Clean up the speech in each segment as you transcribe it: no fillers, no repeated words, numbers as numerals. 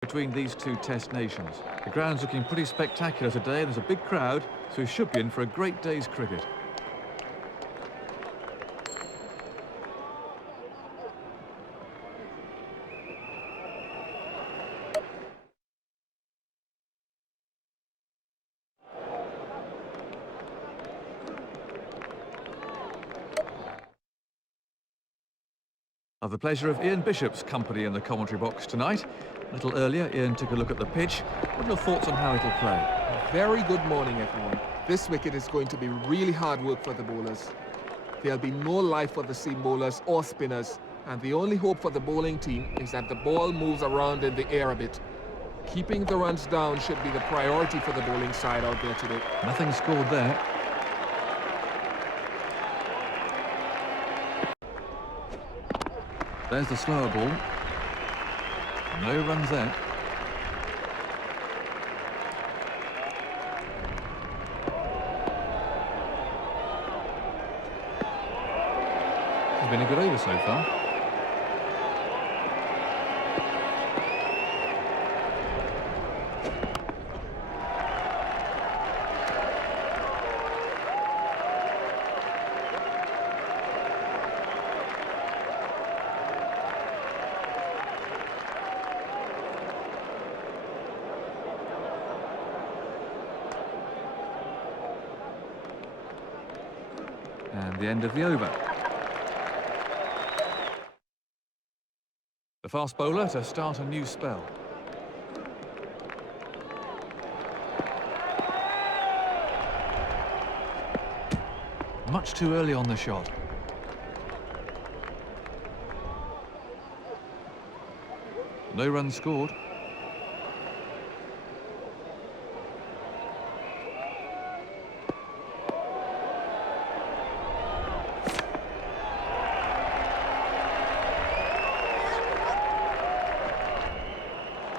Between these two test nations. The ground's looking pretty spectacular today. There's a big crowd, so we should be in for a great day's cricket. I have the pleasure of Ian Bishop's company in the commentary box tonight. A little earlier, Ian took a look at the pitch. What are your thoughts on how it'll play? Very good morning, everyone. This wicket is going to be really hard work for the bowlers. There'll be no life for the seam bowlers or spinners, and the only hope for the bowling team is that the ball moves around in the air a bit. Keeping the runs down should be the priority for the bowling side out there today. Nothing scored there. There's the slower ball. No runs there. It's been a good over so far. And the end of the over. The fast bowler to start a new spell. Much too early on the shot. No runs scored.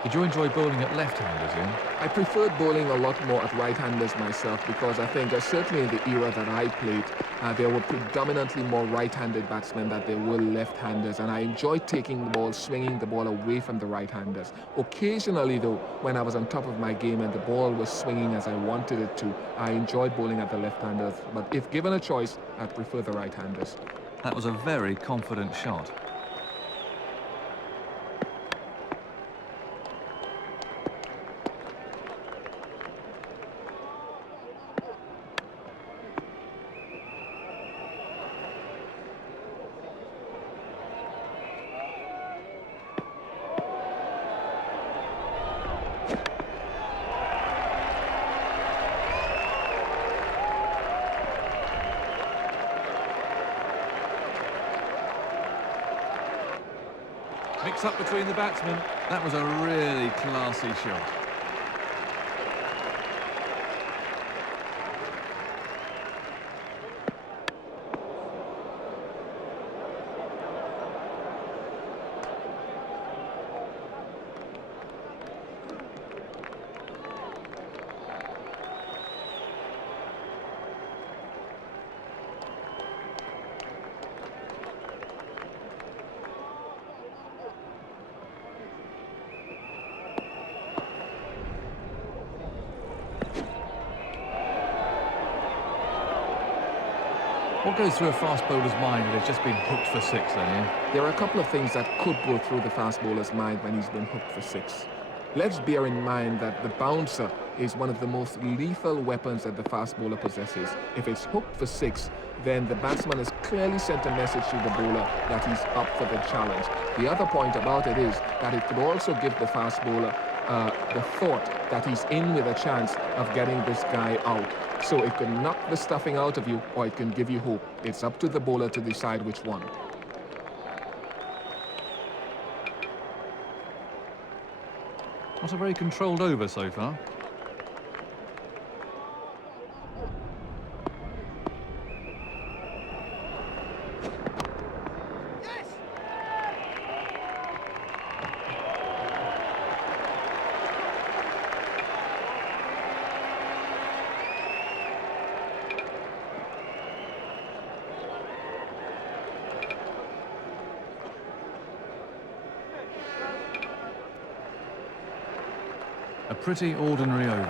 Did you enjoy bowling at left-handers, Ian? I preferred bowling a lot more at right-handers myself because I think certainly in the era that I played, there were predominantly more right-handed batsmen than there were left-handers, and I enjoyed taking the ball, swinging the ball away from the right-handers. Occasionally, though, when I was on top of my game and the ball was swinging as I wanted it to, I enjoyed bowling at the left-handers, but if given a choice, I'd prefer the right-handers. That was a very confident shot. Mix up between the batsmen. That was a really classy shot. What goes through a fast bowler's mind when he's just been hooked for six then, Ian? There are a couple of things that could go through the fast bowler's mind when he's been hooked for six. Let's bear in mind that the bouncer is one of the most lethal weapons that the fast bowler possesses. If it's hooked for six, then the batsman has clearly sent a message to the bowler that he's up for the challenge. The other point about it is that it could also give the fast bowler the thought that he's in with a chance of getting this guy out. So it can knock the stuffing out of you, or it can give you hope. It's up to the bowler to decide which one. Not a very controlled over so far. A pretty ordinary over.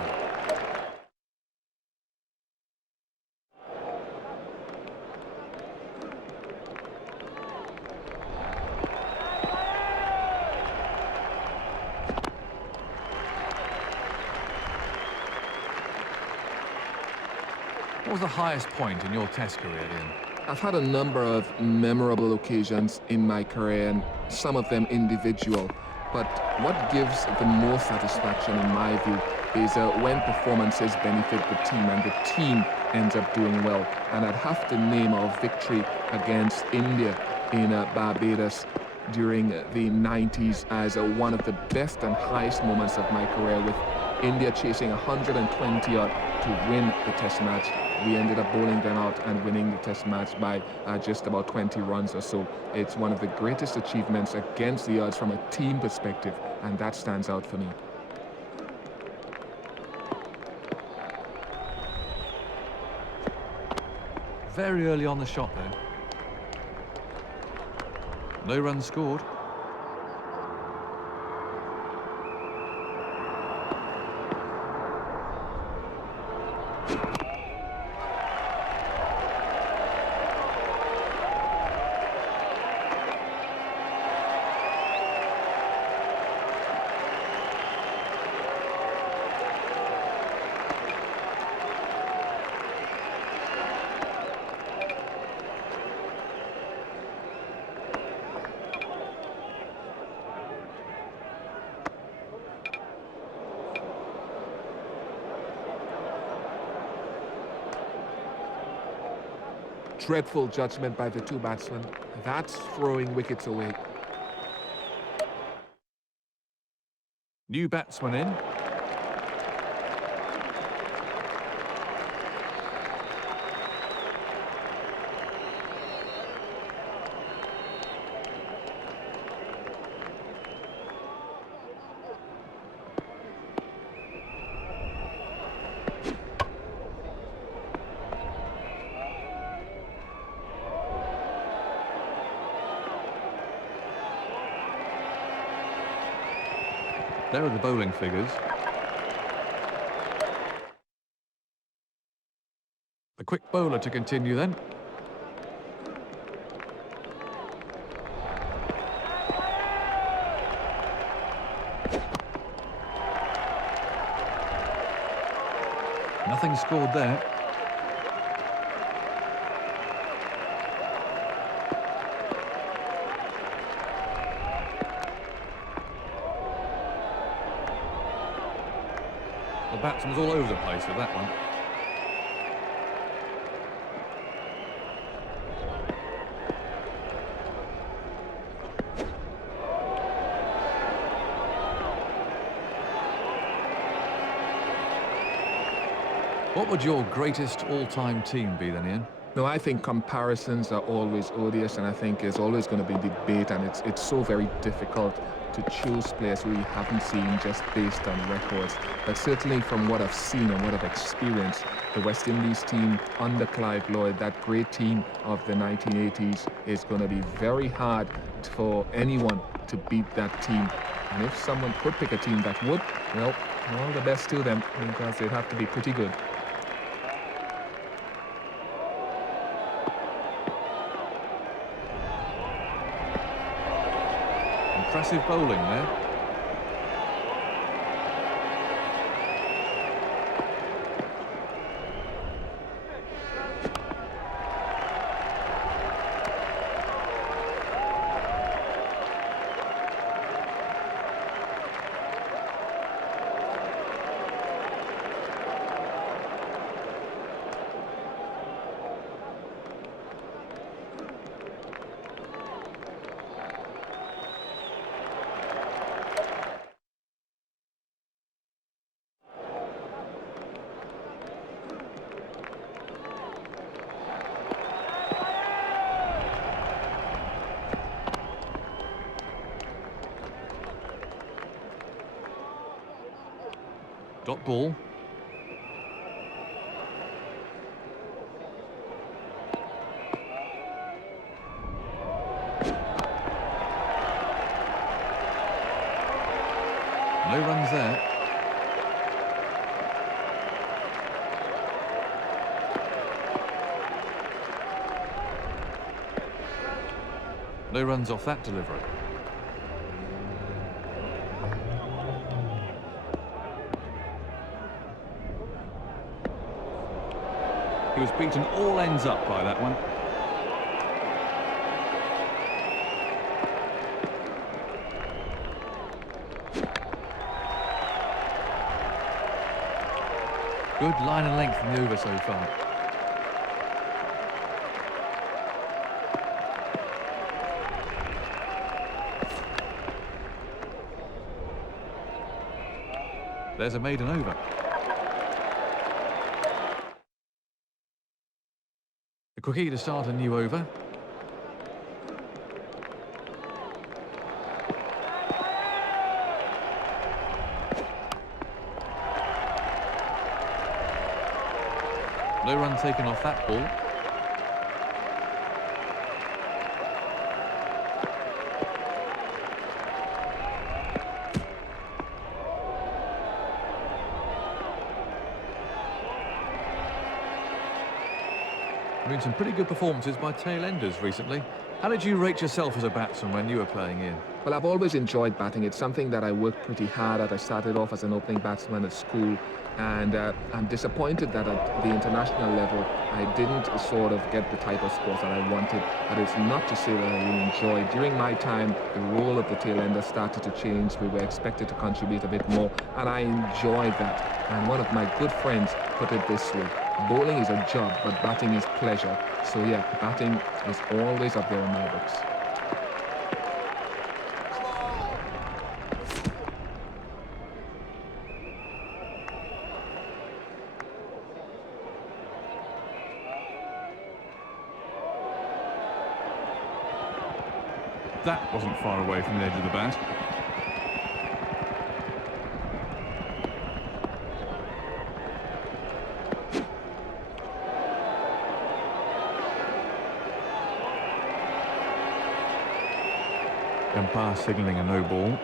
What was the highest point in your Test career, Ian? I've had a number of memorable occasions in my career, and some of them individual. But what gives the most satisfaction in my view is when performances benefit the team and the team ends up doing well. And I'd have to name our victory against India in Barbados during the 90s as one of the best and highest moments of my career, with India chasing 120 odd to win the Test match. We ended up bowling them out and winning the Test match by just about 20 runs or so. It's one of the greatest achievements against the odds from a team perspective, and that stands out for me. Very early on the shot there. No runs scored. Dreadful judgment by the two batsmen. That's throwing wickets away. New batsman in. There are the bowling figures. The quick bowler to continue then. Nothing scored there. The batsman was all over the place with that one. What would your greatest all-time team be then, Ian? No, I think comparisons are always odious, and I think there's always going to be debate, and it's so very difficult to choose players we haven't seen just based on records. But certainly from what I've seen and what I've experienced, the West Indies team under Clive Lloyd, that great team of the 1980s, is going to be very hard for anyone to beat that team. And if someone could pick a team that would, well, all the best to them, because they'd have to be pretty good. Impressive bowling there. Dot ball. No runs there. No runs off that delivery. He was beaten all ends up by that one. Good line and length in the over so far. There's a maiden over. The quickie to start a new over. No run taken off that ball. Been some pretty good performances by tail-enders recently. How did you rate yourself as a batsman when you were playing in? Well, I've always enjoyed batting. It's something that I worked pretty hard at. I started off as an opening batsman at school, and I'm disappointed that at the international level I didn't sort of get the type of scores that I wanted. But it's not to say that I really enjoyed. During my time, the role of the tail-ender started to change. We were expected to contribute a bit more, and I enjoyed that. And one of my good friends put it this way: bowling is a job, but batting is pleasure. So yeah, batting is always up there in my books. That wasn't far away from the edge of the bat. Umpire signalling a no ball.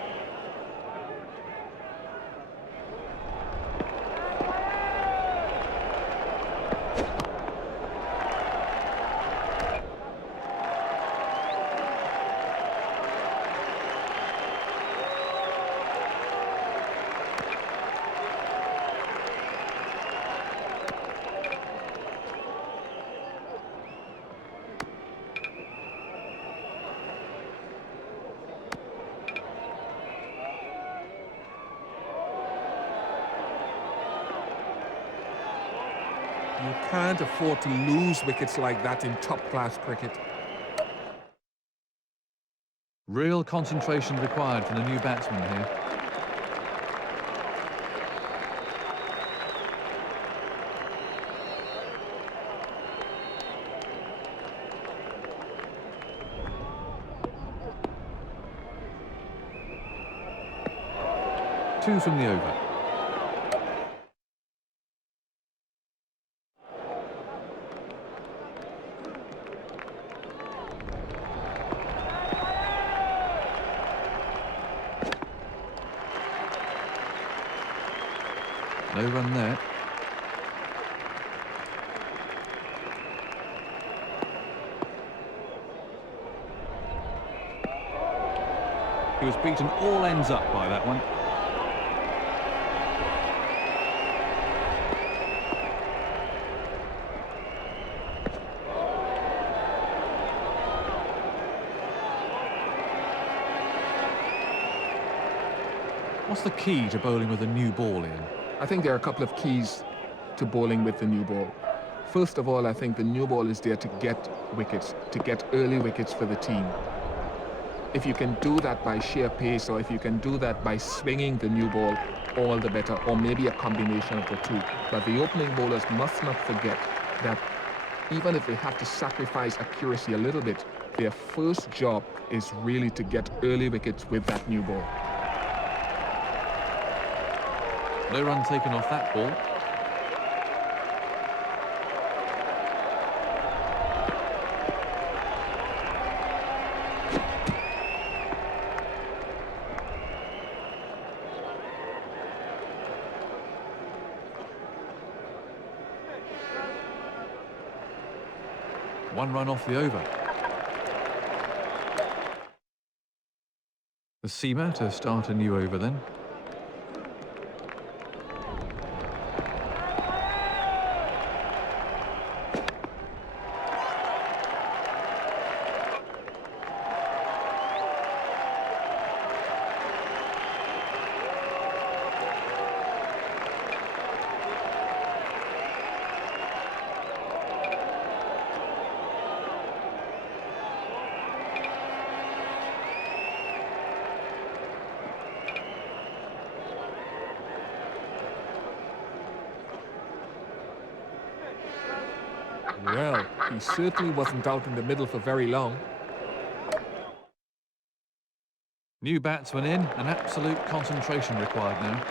You can't afford to lose wickets like that in top-class cricket. Real concentration required from the new batsman here. Two from the over. No run there. He was beaten all ends up by that one. What's the key to bowling with a new ball, Ian? I think there are a couple of keys to bowling with the new ball. First of all, I think the new ball is there to get wickets, to get early wickets for the team. If you can do that by sheer pace, or if you can do that by swinging the new ball, all the better, or maybe a combination of the two. But the opening bowlers must not forget that even if they have to sacrifice accuracy a little bit, their first job is really to get early wickets with that new ball. No run taken off that ball. One run off the over. The seamer to start a new over then. Well, he certainly wasn't out in the middle for very long. New batsman in, and absolute concentration required now.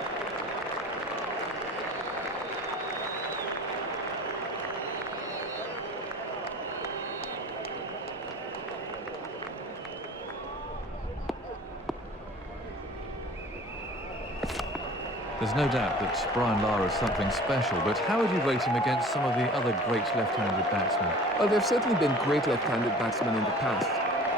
There's no doubt that Brian Lara is something special, but how would you rate him against some of the other great left-handed batsmen? Well, there have certainly been great left-handed batsmen in the past.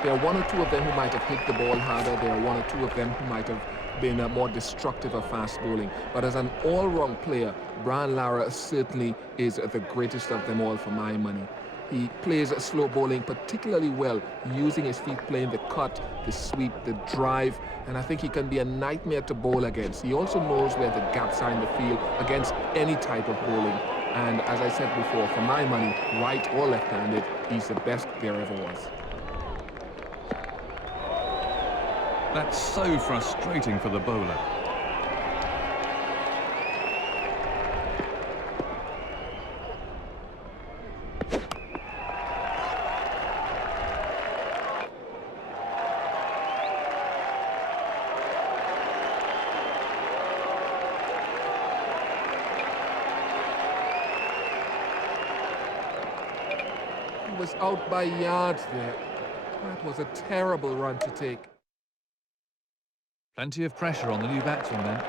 There are one or two of them who might have hit the ball harder. There are one or two of them who might have been more destructive of fast bowling. But as an all-round player, Brian Lara certainly is the greatest of them all for my money. He plays slow bowling particularly well, using his feet, playing the cut, the sweep, the drive, and I think he can be a nightmare to bowl against. He also knows where the gaps are in the field against any type of bowling. And as I said before, for my money, right or left-handed, he's the best there ever was. That's so frustrating for the bowler. He was out by yards there. That was a terrible run to take. Plenty of pressure on the new batsman then.